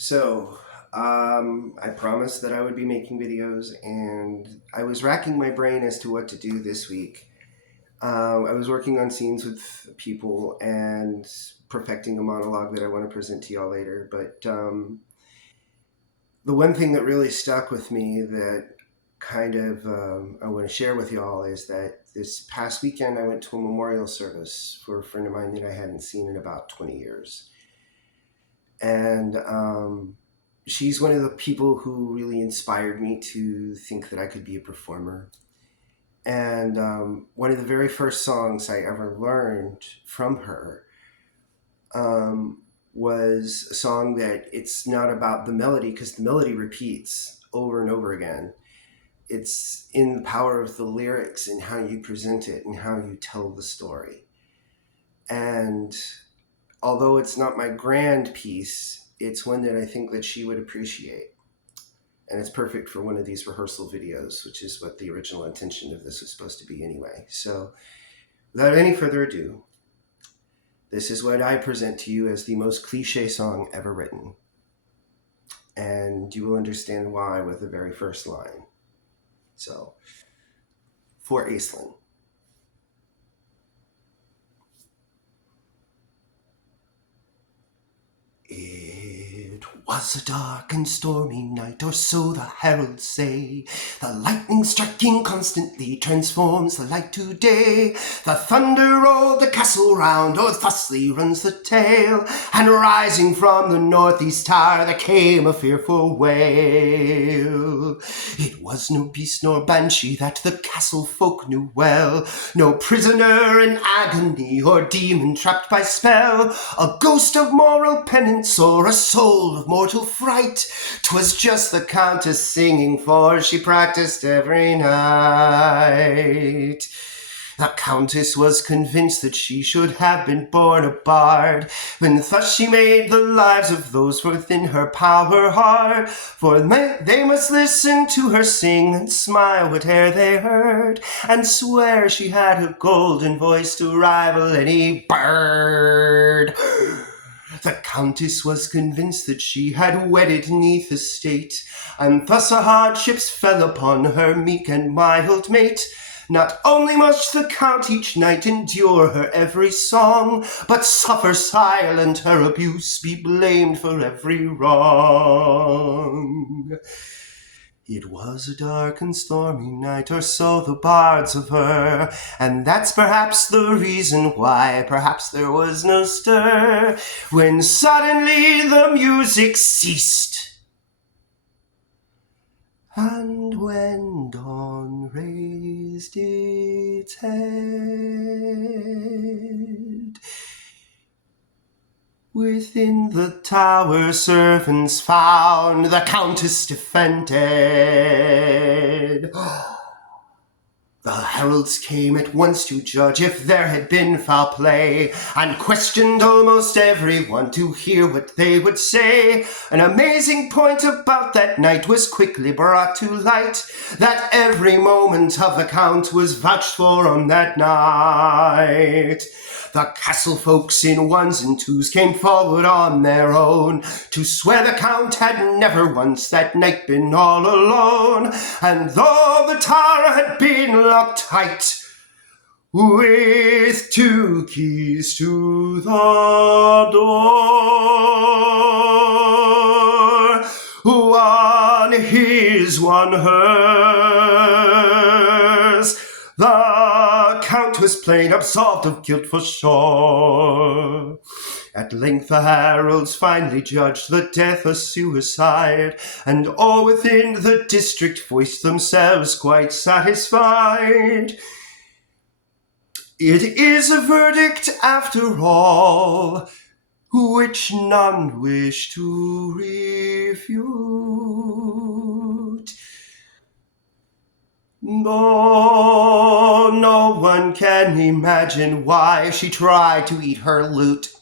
So, I promised that I would be making videos, and I was racking my brain as to what to do this week. I was working on scenes with people and perfecting a monologue that I want to present to y'all later. But the one thing that really stuck with me that kind of I want to share with y'all is that this past weekend I went to a memorial service for a friend of mine that I hadn't seen in about 20 years. And she's one of the people who really inspired me to think that I could be a performer. And one of the very first songs I ever learned from her was a song that it's not about the melody, because the melody repeats over and over again. It's in the power of the lyrics and how you present it and how you tell the story. And although it's not my grand piece, it's one that I think that she would appreciate. And it's perfect for one of these rehearsal videos, which is what the original intention of this was supposed to be anyway. So without any further ado, this is what I present to you as the most cliche song ever written. And you will understand why with the very first line. So, for Aislinn. It was a dark and stormy night, or so the heralds say. The lightning striking constantly transforms the light to day. The thunder rolled the castle round, oh thusly runs the tale. And rising from the northeast tower there came a fearful wail. It was no beast nor banshee that the castle folk knew well, no prisoner in agony or demon trapped by spell, a ghost of moral penance or a soul of mortal fright. 'Twas just the countess singing, for she practiced every night. The countess was convinced that she should have been born a bard, when thus she made the lives of those within her power hard. For they must listen to her sing and smile whate'er they heard, and swear she had a golden voice to rival any bird. The countess was convinced that she had wedded 'neath estate, and thus her hardships fell upon her meek and mild mate. Not only must the count each night endure her every song, but suffer silent her abuse, be blamed for every wrong. It was a dark and stormy night, or so the bards aver, and that's perhaps the reason why perhaps there was no stir, when suddenly the music ceased. And when dawn raised its head, within the tower servants found the countess defended. The heralds came at once to judge if there had been foul play, and questioned almost everyone to hear what they would say. An amazing point about that night was quickly brought to light, that every moment of the count was vouched for on that night. The castle folks in ones and twos came forward on their own to swear the count had never once that night been all alone. And though the tower had been locked tight, with two keys to the door, one his, one hers, the count was plain absolved of guilt for sure. At length the heralds finally judged the death a suicide, and all within the district voiced themselves quite satisfied. It is a verdict after all, which none wish to refute. No one can imagine why she tried to eat her lute.